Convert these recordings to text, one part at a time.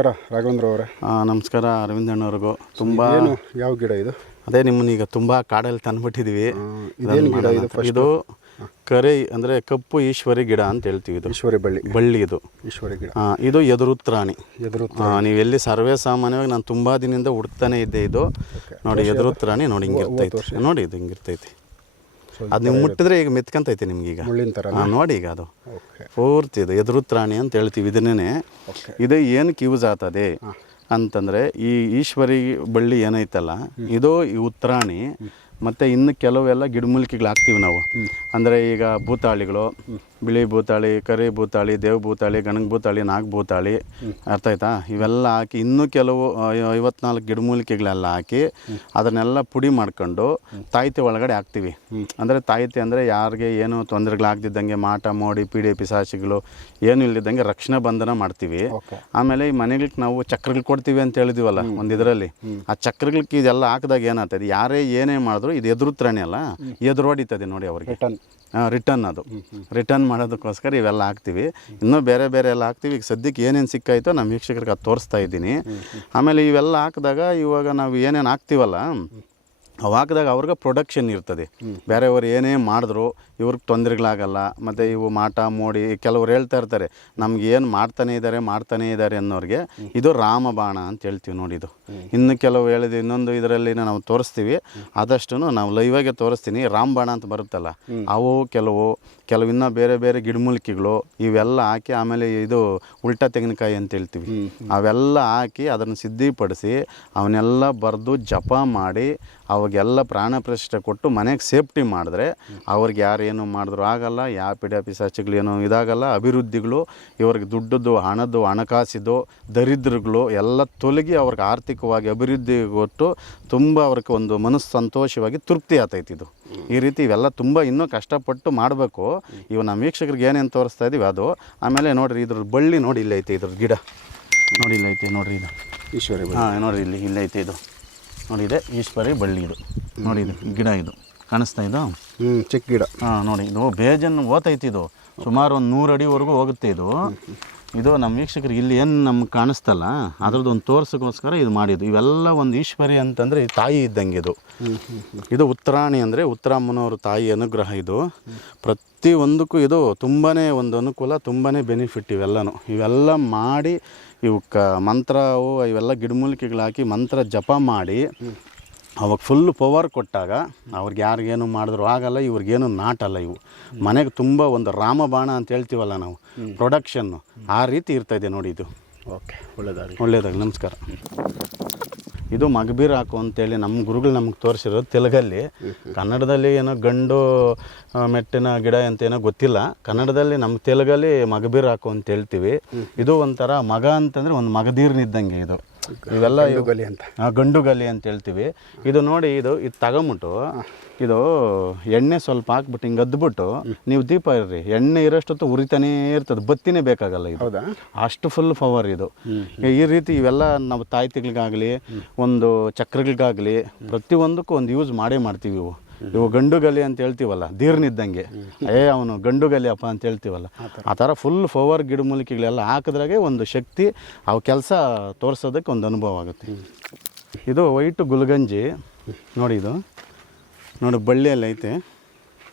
ನಮಸ್ಕಾರ ರಾಘವೇಂದ್ರ ಅವರೇ. ನಮಸ್ಕಾರ ಅರವಿಂದ್ ಅಣ್ಣವ್ರಿಗೂ. ತುಂಬ ಏನು ಯಾವ ಗಿಡ ಇದು? ಅದೇ ನಿಮ್ಮನ್ನ ಈಗ ತುಂಬ ಕಾಡಲ್ಲಿ ತಂದುಬಿಟ್ಟಿದ್ದೀವಿ ಗಿಡ ಇದು ಕರೆ ಅಂದರೆ ಕಪ್ಪು ಈಶ್ವರಿ ಗಿಡ ಅಂತ ಹೇಳ್ತೀವಿ ಇದು. ಈಶ್ವರಿ ಬಳ್ಳಿ ಬಳ್ಳಿ ಇದು. ಈಶ್ವರಿ ಗಿಡ. ಇದು ಎದುರುತ್ರಾಣಿ. ಎದುರು ನೀವು ಎಲ್ಲಿ ಸರ್ವೇ ಸಾಮಾನ್ಯವಾಗಿ ನಾನು ತುಂಬ ದಿನದಿಂದ ಹುಡ್ತಾನೆ ಇದ್ದೆ ಇದು. ನೋಡಿ ಎದುರುತ್ರಾಣಿ ನೋಡಿ ಹಿಂಗಿರ್ತೈತೆ. ನೋಡಿ ಇದು ಹಿಂಗಿರ್ತೈತಿ. ಅದು ನೀವು ಮುಟ್ಟಿದ್ರೆ ಈಗ ಮೆತ್ಕಂತೈತೆ ನಿಮ್ಗೆ ಈಗ ಮುಳ್ಳಿನ ಥರ ಆ, ನೋಡಿ ಈಗ ಅದು. ಪೂರ್ತಿ ಇದು ಎದುರುತ್ರಾಣಿ ಅಂತ ಹೇಳ್ತೀವಿ ಇದನ್ನೇ ಇದು ಏನಕ್ಕೆ ಯೂಸ್ ಆತದೆ ಅಂತಂದರೆ ಈ ಈಶ್ವರಿ ಬಳ್ಳಿ ಏನೈತಲ್ಲ ಇದು ಈ ಉತ್ತರಾಣಿ ಮತ್ತು ಇನ್ನು ಕೆಲವೆಲ್ಲ ಗಿಡಮೂಲಿಕೆಗಳು ಹಾಕ್ತೀವಿ ನಾವು ಅಂದರೆ ಈಗ ಭೂತಾಳಿಗಳು ಬಿಳಿ ಭೂತಾಳಿ ಕರಿ ಭೂತಾಳಿ ದೇವ್ ಭೂತಾಳಿ ಗಣಗ ಭೂತಾಳಿ ನಾಗ ಭೂತಾಳಿ. ಅರ್ಥ ಆಯ್ತಾ? ಇವೆಲ್ಲ ಹಾಕಿ ಇನ್ನೂ ಕೆಲವು ಐವತ್ನಾಲ್ಕು ಗಿಡಮೂಲಿಕೆಗಳೆಲ್ಲ ಹಾಕಿ ಅದನ್ನೆಲ್ಲ ಪುಡಿ ಮಾಡ್ಕೊಂಡು ತಾಯ್ತಿ ಒಳಗಡೆ ಹಾಕ್ತೀವಿ. ಅಂದರೆ ತಾಯ್ತಿ ಅಂದರೆ ಯಾರಿಗೆ ಏನು ತೊಂದರೆಗಳಾಗ್ದಿದ್ದಂಗೆ ಮಾಟ ಮೋಡಿ ಪೀಡೆ ಪಿಸಾಚಿಗಳು ಏನು ಇಲ್ಲದಿದ್ದಂಗೆ ರಕ್ಷಣೆ ಬಂಧನ ಮಾಡ್ತೀವಿ. ಆಮೇಲೆ ಈ ಮನೆಗಳಿಗೆ ನಾವು ಚಕ್ರಗಳು ಕೊಡ್ತೀವಿ ಅಂತ ಹೇಳಿದಿವಲ್ಲ ಒಂದು ಇದರಲ್ಲಿ ಆ ಚಕ್ರಗಳಿಗೆ ಇದೆಲ್ಲ ಹಾಕಿದಾಗ ಏನಾಗ್ತದೆ? ಯಾರೇ ಏನೇ ಮಾಡಿದ್ರು ಇದು ಎದುರುತ್ರಾಣಿ ಅಲ್ಲ? ಎದುರು ಹೊಡಿತದೆ ನೋಡಿ ಅವ್ರಿಗೆ. ರಿಟರ್ನ್ ಅದು. ರಿಟರ್ನ್ ಮಾಡೋದಕ್ಕೋಸ್ಕರ ಇವೆಲ್ಲ ಹಾಕ್ತೀವಿ. ಇನ್ನೂ ಬೇರೆ ಬೇರೆ ಎಲ್ಲ ಹಾಕ್ತೀವಿ. ಈಗ ಸದ್ಯಕ್ಕೆ ಏನೇನು ಸಿಕ್ಕಾಯ್ತೋ ನಮ್ಮ ವೀಕ್ಷಕರಿಗೆ ಅದು ತೋರಿಸ್ತಾ ಇದ್ದೀನಿ. ಆಮೇಲೆ ಇವೆಲ್ಲ ಹಾಕಿದಾಗ ಇವಾಗ ನಾವು ಏನೇನು ಹಾಕ್ತೀವಲ್ಲ, ಅವು ಹಾಕಿದಾಗ ಅವ್ರಿಗೆ ಪ್ರೊಡಕ್ಷನ್ ಇರ್ತದೆ. ಬೇರೆಯವರು ಏನೇ ಮಾಡಿದ್ರು ಇವ್ರಿಗೆ ತೊಂದರೆಗಳಾಗಲ್ಲ, ಮತ್ತು ಇವು ಮಾಟ ಮೋಡಿ ಕೆಲವ್ರು ಹೇಳ್ತಾ ಇರ್ತಾರೆ, ನಮ್ಗೆ ಏನು ಮಾಡ್ತಾನೆ ಇದ್ದಾರೆ ಮಾಡ್ತಾನೆ ಇದ್ದಾರೆ ಅನ್ನೋರಿಗೆ ಇದು ರಾಮಬಾಣ ಅಂತ ಹೇಳ್ತೀವಿ ನೋಡಿ ಇದು. ಇನ್ನು ಕೆಲವು ಹೇಳಿದ ಇನ್ನೊಂದು ಇದರಲ್ಲಿ ನಾವು ತೋರಿಸ್ತೀವಿ ಆದಷ್ಟು ನಾವು ಲೈವಾಗೆ ತೋರಿಸ್ತೀನಿ, ರಾಮಬಾಣ ಅಂತ ಬರುತ್ತಲ್ಲ, ಅವು ಕೆಲವು ಕೆಲವು ಇನ್ನೂ ಬೇರೆ ಬೇರೆ ಗಿಡಮೂಲಿಕೆಗಳು ಇವೆಲ್ಲ ಹಾಕಿ ಆಮೇಲೆ ಇದು ಉಲ್ಟಾ ತೆಂಗಿನಕಾಯಿ ಅಂತ ಹೇಳ್ತೀವಿ. ಅವೆಲ್ಲ ಹಾಕಿ ಅದನ್ನು ಸಿದ್ಧಿಪಡಿಸಿ, ಅವನ್ನೆಲ್ಲ ಬರೆದು ಜಪ ಮಾಡಿ, ಅವಾಗೆಲ್ಲ ಪ್ರಾಣ ಪ್ರತಿಷ್ಠೆ ಕೊಟ್ಟು ಮನೆಗೆ ಸೇಫ್ಟಿ ಮಾಡಿದ್ರೆ ಅವ್ರಿಗೆ ಯಾರು ಏನು ಮಾಡಿದ್ರು ಆಗಲ್ಲ ಯಾವ ಪಿಡ ಪಿಸಾಚಿಗಳು ಏನೋ ಇದಾಗಲ್ಲ ಅಭಿವೃದ್ಧಿಗಳು ಇವ್ರಿಗೆ ದುಡ್ಡದ್ದು ಹಣದ್ದು ಹಣಕಾಸಿದ್ದು ದರಿದ್ರಗಳು ಎಲ್ಲ ತೊಲಗಿ ಅವ್ರಿಗೆ ಆರ್ಥಿಕವಾಗಿ ಅಭಿವೃದ್ಧಿ ಕೊಟ್ಟು ತುಂಬ ಅವ್ರಿಗೆ ಒಂದು ಮನಸ್ಸು ಸಂತೋಷವಾಗಿ ತೃಪ್ತಿ ಆತೈತಿ ಇದು. ಈ ರೀತಿ ಇವೆಲ್ಲ ತುಂಬ ಇನ್ನೂ ಕಷ್ಟಪಟ್ಟು ಮಾಡಬೇಕು. ಇವು ನಮ್ಮ ವೀಕ್ಷಕರಿಗೆ ಏನೇನು ತೋರಿಸ್ತಾ ಇದೀವಿ ಅದು. ಆಮೇಲೆ ನೋಡಿರಿ ಇದ್ರ ಬಳ್ಳಿ ನೋಡಿ ಇಲ್ಲೈತೆ ಇದ್ರ ಗಿಡ. ನೋಡಿ ಇಲ್ಲೈತೆ ನೋಡಿರಿ ಇದು. ಈಶ್ವರಿ ಹಾಂ ನೋಡಿರಿ ಇಲ್ಲಿ ಇಲ್ಲೈತೆ ಇದು. ನೋಡಿದೆ ಈಶ್ವರಿ ಬಳ್ಳಿ ಇದು. ನೋಡಿ ಇದು ಗಿಡ ಇದು. ಕಾಣಿಸ್ತಾ ಇದು? ಹ್ಞೂ ಚಿಕ್ಕ ಗಿಡ. ಹಾಂ ನೋಡಿ ಇದು ಬೇಜನ್ ಓತೈತಿ ಇದು. ಸುಮಾರು ಒಂದು ನೂರು ಅಡಿವರೆಗೂ ಹೋಗುತ್ತೆ ಇದು. ಇದು ನಮ್ಮ ವೀಕ್ಷಕರಿಗೆ ಇಲ್ಲಿ ಏನು ನಮ್ಗೆ ಕಾಣಿಸ್ತಲ್ಲ ಅದ್ರದ್ದು ಒಂದು ತೋರ್ಸೋಕ್ಕೋಸ್ಕರ ಇದು ಮಾಡಿದ್ದು. ಇವೆಲ್ಲ ಒಂದು ಈಶ್ವರಿ ಅಂತಂದರೆ ತಾಯಿ ಇದ್ದಂಗೆ ಇದು. ಇದು ಉತ್ತರಾಣಿ ಅಂದರೆ ಉತ್ತರಾಮ್ಮನವ್ರ ತಾಯಿ ಅನುಗ್ರಹ ಇದು. ಪ್ರತಿ ಒಂದಕ್ಕೂ ಇದು ತುಂಬಾ ಒಂದು ಅನುಕೂಲ ತುಂಬಾ ಬೆನಿಫಿಟ್ ಇವೆಲ್ಲನೂ. ಇವೆಲ್ಲ ಮಾಡಿ ಇವು ಕ ಮಂತ್ರವು ಇವೆಲ್ಲ ಗಿಡಮೂಲಿಕೆಗಳು ಹಾಕಿ ಮಂತ್ರ ಜಪ ಮಾಡಿ ಅವಾಗ ಫುಲ್ ಪವರ್ ಕೊಟ್ಟಾಗ ಅವ್ರಿಗೆ ಯಾರಿಗೇನು ಮಾಡಿದ್ರು ಆಗಲ್ಲ ಇವ್ರಿಗೇನು ನಾಟಲ್ಲ ಇವು. ಮನೆಗೆ ತುಂಬ ಒಂದು ರಾಮಬಾಣ ಅಂತ ಹೇಳ್ತೀವಲ್ಲ ನಾವು ಪ್ರೊಡಕ್ಷನ್ನು ಆ ರೀತಿ ಇರ್ತಾಯಿದೆ ನೋಡಿ ಇದು. ಓಕೆ ಒಳ್ಳೆಯದಾಗಲಿ ಒಳ್ಳೆಯದಾಗಲಿ ನಮಸ್ಕಾರ. ಇದು ಮಗಬೀರ್ ಹಾಕು ಅಂತೇಳಿ ನಮ್ಮ ಗುರುಗಳು ನಮ್ಗೆ ತೋರಿಸಿರೋದು ತೆಲುಗಲ್ಲಿ. ಕನ್ನಡದಲ್ಲಿ ಏನೋ ಗಂಡು ಮೆಟ್ಟಿನ ಗಿಡ ಅಂತ ಏನೋ ಗೊತ್ತಿಲ್ಲ. ಕನ್ನಡದಲ್ಲಿ ನಮ್ಮ ತೆಲುಗಲ್ಲಿ ಮಗಬೀರ್ ಹಾಕು ಅಂತ ಹೇಳ್ತೀವಿ. ಇದು ಒಂಥರ ಮಗ ಅಂತಂದರೆ ಒಂದು ಮಗದೀರ್ನಿದ್ದಂಗೆ ಇದು. ಇವೆಲ್ಲ ಇವು- ಗಲಿ ಅಂತ. ಗಂಡು ಗಲಿ ಅಂತ ಹೇಳ್ತೀವಿ. ಇದು ನೋಡಿ ಇದು ಇದು ತಗೊಂಬಿಟ್ಟು ಇದು ಎಣ್ಣೆ ಸ್ವಲ್ಪ ಹಾಕ್ಬಿಟ್ಟು ಹಿಂಗೆ ಅದ್ಬಿಟ್ಟು ನೀವು ದೀಪ ಇರ್ರಿ. ಎಣ್ಣೆ ಇರೋಷ್ಟೊತ್ತು ಉರಿತಾನೇ ಇರ್ತದೆ. ಬತ್ತಿನೇ ಬೇಕಾಗಲ್ಲ ಇದು. ಅಷ್ಟು ಫುಲ್ ಪವರ್ ಇದು. ಈ ರೀತಿ ಇವೆಲ್ಲ ನಾವು ತಾಯ್ತಿಗಳಿಗಾಗಲಿ ಒಂದು ಚಕ್ರಗಳಿಗಾಗಲಿ ಪ್ರತಿಯೊಂದಕ್ಕೂ ಒಂದು ಯೂಸ್ ಮಾಡೇ ಮಾಡ್ತೀವಿ ಇವು. ಇವು ಗಂಡು ಗಲಿ ಅಂತ ಹೇಳ್ತೀವಲ್ಲ ದೀರ್ನಿದ್ದಂಗೆ. ಏ ಅವನು ಗಂಡು ಗಲಿ ಅಪ್ಪ ಅಂತ ಹೇಳ್ತೀವಲ್ಲ. ಆ ಥರ ಫುಲ್ ಫೋವರ್ ಗಿಡಮೂಲಿಕೆಗಳೆಲ್ಲ ಹಾಕಿದ್ರಾಗೆ ಒಂದು ಶಕ್ತಿ ಅವ ಕೆಲಸ ತೋರಿಸೋದಕ್ಕೆ ಒಂದು ಅನುಭವ ಆಗುತ್ತೆ. ಇದು ವೈಟು ಗುಲ್ಗಂಜಿ. ನೋಡಿ ಇದು. ನೋಡಿ ಬಳ್ಳಿಯಲ್ಲಿ ಐತೆ.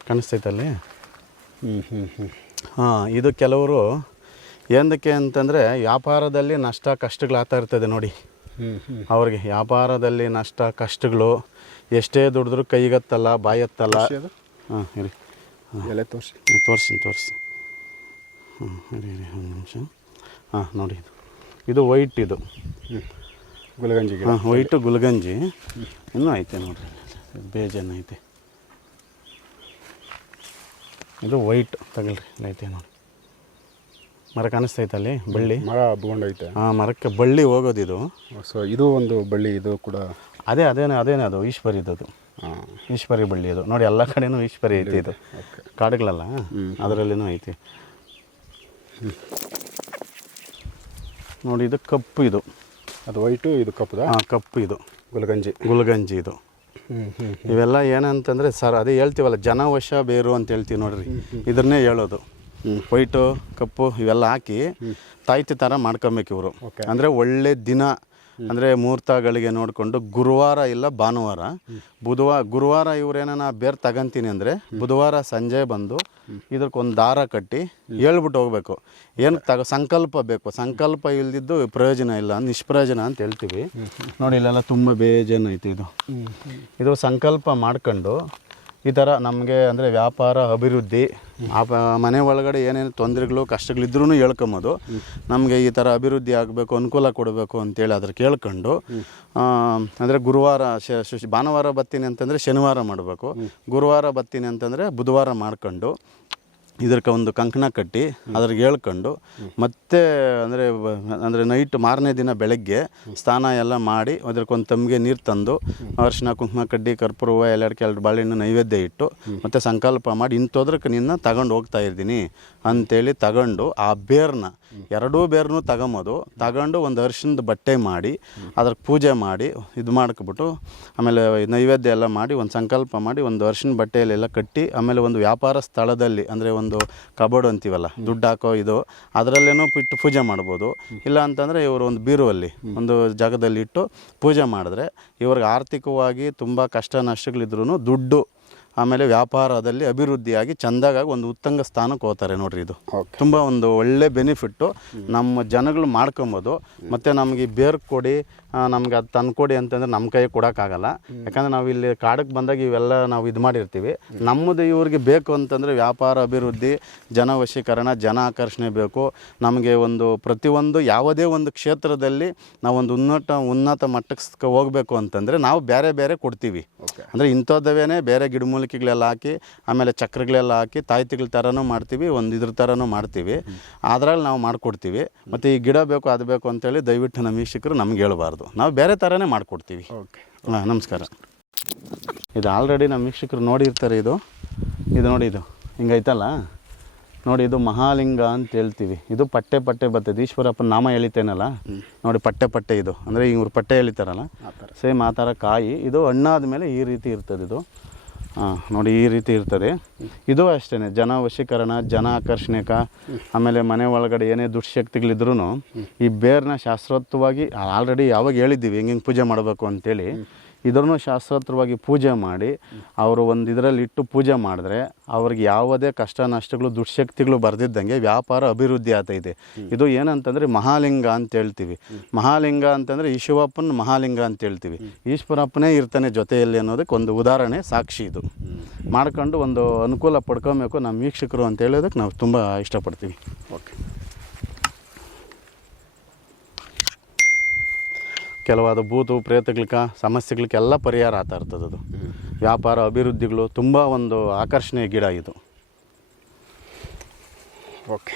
ಕಾಣಿಸ್ತೈತಲ್ಲಿ ಹ್ಞೂ ಹ್ಞೂ ಹ್ಞೂ ಹಾಂ ಇದು ಕೆಲವರು ಏನಕ್ಕೆ ಅಂತಂದರೆ ವ್ಯಾಪಾರದಲ್ಲಿ ನಷ್ಟ ಕಷ್ಟಗಳಾಗ್ತಾ ಇರ್ತದೆ ನೋಡಿ. ಅವ್ರಿಗೆ ವ್ಯಾಪಾರದಲ್ಲಿ ನಷ್ಟ ಕಷ್ಟಗಳು ಎಷ್ಟೇ ದುಡಿದ್ರು ಕೈಗತ್ತಲ್ಲ ಬಾಯತ್ತಲ್ಲ. ಹಾಂ ಇರಿ. ಎಲೆ ತೋರಿಸಿ. ತೋರಿಸ್ತೀನಿ ತೋರಿಸಿ ಹಾಂ ಒಂದು ನಿಮಿಷ. ಹಾಂ ನೋಡಿ ಇದು. ಇದು ವೈಟ್ ಇದು. ಹ್ಞೂ ಗುಲಗಂಜಿ ಹಾಂ ವೈಟು ಗುಲ್ಗಂಜಿ. ಇನ್ನೂ ಐತೆ ನೋಡಿರಿ ಬೇಜನ್ ಐತೆ. ಇದು ವೈಟ್. ತಗೊಳ್ರಿ ಐತೆ ನೋಡಿ ಮರ ಕಾಣಿಸ್ತೈತಲ್ಲಿ ಬಳ್ಳಿ? ಮರ ಹಬ್ಕೊಂಡೈತೆ ಹಾಂ ಮರಕ್ಕೆ ಬಳ್ಳಿ ಹೋಗೋದಿದು. ಸೊ ಇದು ಒಂದು ಬಳ್ಳಿ ಇದು ಕೂಡ ಅದೇ ಅದೇನೇ ಅದೇನೇ ಅದು ಈಶ್ವರಿ ಅದು ಹಾಂ. ಈಶ್ವರಿ ಬಳ್ಳಿ ಅದು. ನೋಡಿ ಎಲ್ಲ ಕಡೆನೂ ಈಶ್ವರಿ ಐತಿ ಇದು ಕಾಡುಗಳಲ್ಲ ಅದರಲ್ಲಿನೂ ಐತಿ. ನೋಡಿ ಇದು ಕಪ್ಪು ಇದು. ಅದು ವೈಟು ಇದು ಕಪ್ಪುದಾ? ಹಾಂ ಕಪ್ಪು ಇದು. ಗುಲ್ಗಂಜಿ. ಗುಲ್ಗಂಜಿ ಇದು. ಇವೆಲ್ಲ ಏನಂತಂದರೆ ಸರ್ ಅದೇ ಹೇಳ್ತೀವಲ್ಲ ಜನವಶ ಬೇರು ಅಂತ ಹೇಳ್ತೀವಿ ನೋಡ್ರಿ. ಇದನ್ನೇ ಹೇಳೋದು. ವೈಟು ಕಪ್ಪು ಇವೆಲ್ಲ ಹಾಕಿ ತಾಯ್ತಿ ಥರ ಮಾಡ್ಕೊಬೇಕು ಇವರು. ಅಂದರೆ ಒಳ್ಳೆ ದಿನ ಅಂದರೆ ಮುಹೂರ್ತಗಳಿಗೆ ನೋಡಿಕೊಂಡು ಗುರುವಾರ ಇಲ್ಲ ಭಾನುವಾರ ಬುಧವಾರ ಗುರುವಾರ ಇವ್ರೇನ ಬೇರೆ ತಗಂತೀನಿ ಅಂದರೆ ಬುಧವಾರ ಸಂಜೆ ಬಂದು ಇದಕ್ಕೊಂದು ದಾರ ಕಟ್ಟಿ ಹೇಳ್ಬಿಟ್ಟು ಹೋಗ್ಬೇಕು. ಏನು ತಗ ಸಂಕಲ್ಪ ಬೇಕು. ಸಂಕಲ್ಪ ಇಲ್ದಿದ್ದು ಪ್ರಯೋಜನ ಇಲ್ಲ ನಿಷ್ಪ್ರಯೋಜನ ಅಂತ ಹೇಳ್ತೀವಿ. ನೋಡಿ ಇಲ್ಲೆಲ್ಲ ತುಂಬ ಬೇಜಾನ್ ಐತೆ ಇದು. ಇದು ಸಂಕಲ್ಪ ಮಾಡ್ಕೊಂಡು ಈ ಥರ ನಮಗೆ ಅಂದರೆ ವ್ಯಾಪಾರ, ಅಭಿವೃದ್ಧಿ ಆ ಮನೆ ಒಳಗಡೆ ಏನೇನು ತೊಂದರೆಗಳು ಕಷ್ಟಗಳಿದ್ರೂ ಹೇಳ್ಕೊಂಬೋದು. ನಮಗೆ ಈ ಥರ ಅಭಿವೃದ್ಧಿ ಆಗಬೇಕು, ಅನುಕೂಲ ಕೊಡಬೇಕು ಅಂತೇಳಿ ಅದ್ರ ಕೇಳ್ಕೊಂಡು ಅಂದರೆ ಗುರುವಾರ ಭಾನುವಾರ ಬತ್ತೀನಿ ಅಂತಂದರೆ ಶನಿವಾರ ಮಾಡಬೇಕು. ಗುರುವಾರ ಬತ್ತೀನಿ ಅಂತಂದರೆ ಬುಧವಾರ ಮಾಡ್ಕೊಂಡು ಇದಕ್ಕೆ ಒಂದು ಕಂಕಣ ಕಟ್ಟಿ ಅದ್ರಿಗೆ ಹೇಳ್ಕೊಂಡು ಮತ್ತೆ ಅಂದರೆ ಅಂದರೆ ನೈಟ್ ಮಾರನೇ ದಿನ ಬೆಳಗ್ಗೆ ಸ್ನಾನ ಎಲ್ಲ ಮಾಡಿ ಅದಕ್ಕೊಂದು ತಮಗೆ ನೀರು ತಂದು ಅರ್ಶಿನ, ಕುಂಕುಮ ಕಡ್ಡಿ, ಕರ್ಪೂರ, ಹೂವು ಎಲ್ಲೆರಡು ಎರಡು ಬಾಳೆಹಣ್ಣು ನೈವೇದ್ಯ ಇಟ್ಟು ಮತ್ತು ಸಂಕಲ್ಪ ಮಾಡಿ ಇಂಥೋದ್ರಕ್ಕೆ ನಿನ್ನ ತಗೊಂಡು ಹೋಗ್ತಾ ಇದ್ದೀನಿ ಅಂತೇಳಿ ತಗೊಂಡು ಆ ಬೇರ್ನ ಎರಡೂ ಬೇರ್ನೂ ತಗೊಂಬೋದು ತಗೊಂಡು ಒಂದು ಅರಿಶಿನದ ಬಟ್ಟೆ ಮಾಡಿ ಅದ್ರ ಪೂಜೆ ಮಾಡಿ ಇದು ಮಾಡ್ಕೊಬಿಟ್ಟು ಆಮೇಲೆ ನೈವೇದ್ಯ ಎಲ್ಲ ಮಾಡಿ ಒಂದು ಸಂಕಲ್ಪ ಮಾಡಿ ಒಂದು ಅರಿಶಿನ ಬಟ್ಟೆಯಲ್ಲೆಲ್ಲ ಕಟ್ಟಿ ಆಮೇಲೆ ಒಂದು ವ್ಯಾಪಾರ ಸ್ಥಳದಲ್ಲಿ ಅಂದರೆ ಒಂದು ಕಬೋರ್ಡ್ ಅಂತೀವಲ್ಲ ದುಡ್ಡು ಹಾಕೋ ಇದು ಅದರಲ್ಲೇನೋ ಇಟ್ಟು ಪೂಜೆ ಮಾಡ್ಬೋದು. ಇಲ್ಲ ಅಂತಂದರೆ ಇವರು ಒಂದು ಬೀರುವಲ್ಲಿ ಒಂದು ಜಾಗದಲ್ಲಿ ಇಟ್ಟು ಪೂಜೆ ಮಾಡಿದ್ರೆ ಇವ್ರಿಗೆ ಆರ್ಥಿಕವಾಗಿ ತುಂಬ ಕಷ್ಟ ನಷ್ಟಗಳಿದ್ರೂ ದುಡ್ಡು ಆಮೇಲೆ ವ್ಯಾಪಾರದಲ್ಲಿ ಅಭಿವೃದ್ಧಿಯಾಗಿ ಚಂದಾಗಾಗಿ ಒಂದು ಉತ್ತಂಗ ಸ್ಥಾನಕ್ಕೆ ಹೋಗ್ತಾರೆ ನೋಡ್ರಿ ಇದು. ತುಂಬ ಒಂದು ಒಳ್ಳೆ ಬೆನಿಫಿಟ್ಟು ನಮ್ಮ ಜನಗಳು ಮಾಡ್ಕೊಬೋದು. ಮತ್ತು ನಮಗೆ ಬೇರೆ ಕೊಡಿ ನಮ್ಗೆ ಅದು ತಂದ್ಕೊಡಿ ಅಂತಂದ್ರೆ ನಮ್ಮ ಕೈ ಕೊಡೋಕ್ಕಾಗಲ್ಲ. ಯಾಕಂದ್ರೆ ನಾವು ಇಲ್ಲಿ ಕಾಡಕ್ಕೆ ಬಂದಾಗ ಇವೆಲ್ಲ ನಾವು ಇದು ಮಾಡಿರ್ತೀವಿ. ನಮ್ಮದು ಇವ್ರಿಗೆ ಬೇಕು ಅಂತಂದರೆ ವ್ಯಾಪಾರ ಅಭಿವೃದ್ಧಿ ಜನ ವಶೀಕರಣ ಜನ ಆಕರ್ಷಣೆ ಬೇಕು. ನಮಗೆ ಒಂದು ಪ್ರತಿಯೊಂದು ಯಾವುದೇ ಒಂದು ಕ್ಷೇತ್ರದಲ್ಲಿ ನಾವೊಂದು ಉನ್ನತ ಉನ್ನತ ಮಟ್ಟಕ್ಕೆ ಹೋಗಬೇಕು ಅಂತಂದರೆ ನಾವು ಬೇರೆ ಬೇರೆ ಕೊಡ್ತೀವಿ. ಅಂದರೆ ಇಂಥದ್ದವೇನೆ ಬೇರೆ ಗಿಡಮೂಲಿಕೆಗಳೆಲ್ಲ ಹಾಕಿ ಆಮೇಲೆ ಚಕ್ರಗಳೆಲ್ಲ ಹಾಕಿ ತಾಯ್ತಿಗಳ ಥರನೂ ಮಾಡ್ತೀವಿ ಒಂದು ಇದ್ರ ಥರನೂ ಮಾಡ್ತೀವಿ. ಅದ್ರಲ್ಲಿ ನಾವು ಮಾಡಿಕೊಡ್ತೀವಿ. ಮತ್ತು ಈ ಗಿಡ ಬೇಕು ಅದು ಬೇಕು ಅಂತೇಳಿ ದಯವಿಟ್ಟು ನಮ್ಮ ವೀಕ್ಷಕರು ನಮ್ಗೆ ಹೇಳಬಾರ್ದು. ನಾವು ಬೇರೆ ಥರನೇ ಮಾಡಿಕೊಡ್ತೀವಿ. ಓಕೆ. ಹಾಂ ನಮಸ್ಕಾರ. ಇದು ಆಲ್ರೆಡಿ ನಮ್ಮ ವೀಕ್ಷಕರು ನೋಡಿರ್ತಾರೆ ಇದು. ಇದು ನೋಡಿ ಇದು. ಹಿಂಗೈತಲ್ಲ? ನೋಡಿ ಇದು ಮಹಾಲಿಂಗ ಅಂತ ಹೇಳ್ತೀವಿ. ಇದು ಪಟ್ಟೆ ಪಟ್ಟೆ ಬರ್ತದೆ ಈಶ್ವರಪ್ಪನ ನಾಮ ಎಳಿತೇನಲ್ಲ? ನೋಡಿ ಪಟ್ಟೆ ಪಟ್ಟೆ ಇದು. ಅಂದರೆ ಇವ್ರು ಪಟ್ಟೆ ಎಳಿತಾರಲ್ಲ? ಸೇಮ್ ಆ ಥರ ಕಾಯಿ. ಇದು ಹಣ್ಣಾದ ಮೇಲೆ ಈ ರೀತಿ ಇರ್ತದೆ ಇದು. ಹಾಂ ನೋಡಿ ಈ ರೀತಿ ಇರ್ತದೆ. ಇದು ಅಷ್ಟೇ ಜನ ವಶೀಕರಣ, ಜನ ಆಕರ್ಷಣೆಕ, ಆಮೇಲೆ ಮನೆ ಒಳಗಡೆ ಏನೇ ದುಷ್ಶಕ್ತಿಗಳಿದ್ರೂ ಈ ಬೇರ್ನ ಶಾಸ್ತ್ರೋತ್ತವಾಗಿ ಆಲ್ರೆಡಿ ಯಾವಾಗ ಹೇಳಿದ್ದೀವಿ ಹೆಂಗೆ ಪೂಜೆ ಮಾಡಬೇಕು ಅಂತೇಳಿ ಇದನ್ನು ಶಾಸ್ತ್ರೋತ್ರವಾಗಿ ಪೂಜೆ ಮಾಡಿ, ಅವರು ಒಂದು ಇದರಲ್ಲಿ ಇಟ್ಟು ಪೂಜೆ ಮಾಡಿದ್ರೆ ಅವ್ರಿಗೆ ಯಾವುದೇ ಕಷ್ಟ ನಷ್ಟಗಳು ದುಡ್ಶಕ್ತಿಗಳು ಬರೆದಿದ್ದಂಗೆ ವ್ಯಾಪಾರ ಅಭಿವೃದ್ಧಿ ಆಗ್ತೈತೆ. ಇದು ಏನಂತಂದರೆ ಮಹಾಲಿಂಗ ಅಂತ ಹೇಳ್ತೀವಿ. ಮಹಾಲಿಂಗ ಅಂತಂದರೆ ಈಶ್ವರಪ್ಪನ ಮಹಾಲಿಂಗ ಅಂತ ಹೇಳ್ತೀವಿ. ಈಶ್ವರಪ್ಪನೇ ಇರ್ತಾನೆ ಜೊತೆಯಲ್ಲಿ ಅನ್ನೋದಕ್ಕೆ ಒಂದು ಉದಾಹರಣೆ, ಸಾಕ್ಷಿ ಇದು. ಮಾಡ್ಕೊಂಡು ಒಂದು ಅನುಕೂಲ ಪಡ್ಕೊಬೇಕು ನಮ್ಮ ವೀಕ್ಷಕರು ಅಂತ ಹೇಳೋದಕ್ಕೆ ನಾವು ತುಂಬ ಇಷ್ಟಪಡ್ತೀವಿ. ಓಕೆ. ಕೆಲವಾದ ಭೂತು ಪ್ರೇತಗಳಿಗೆ ಸಮಸ್ಯೆಗಳಿಗೆಲ್ಲ ಪರಿಹಾರ ಆಗ್ತಾ ಇರ್ತದದು ವ್ಯಾಪಾರ, ಅಭಿವೃದ್ಧಿಗಳು ತುಂಬ ಒಂದು ಆಕರ್ಷಣೀಯ ಗಿಡ ಇದು. ಓಕೆ.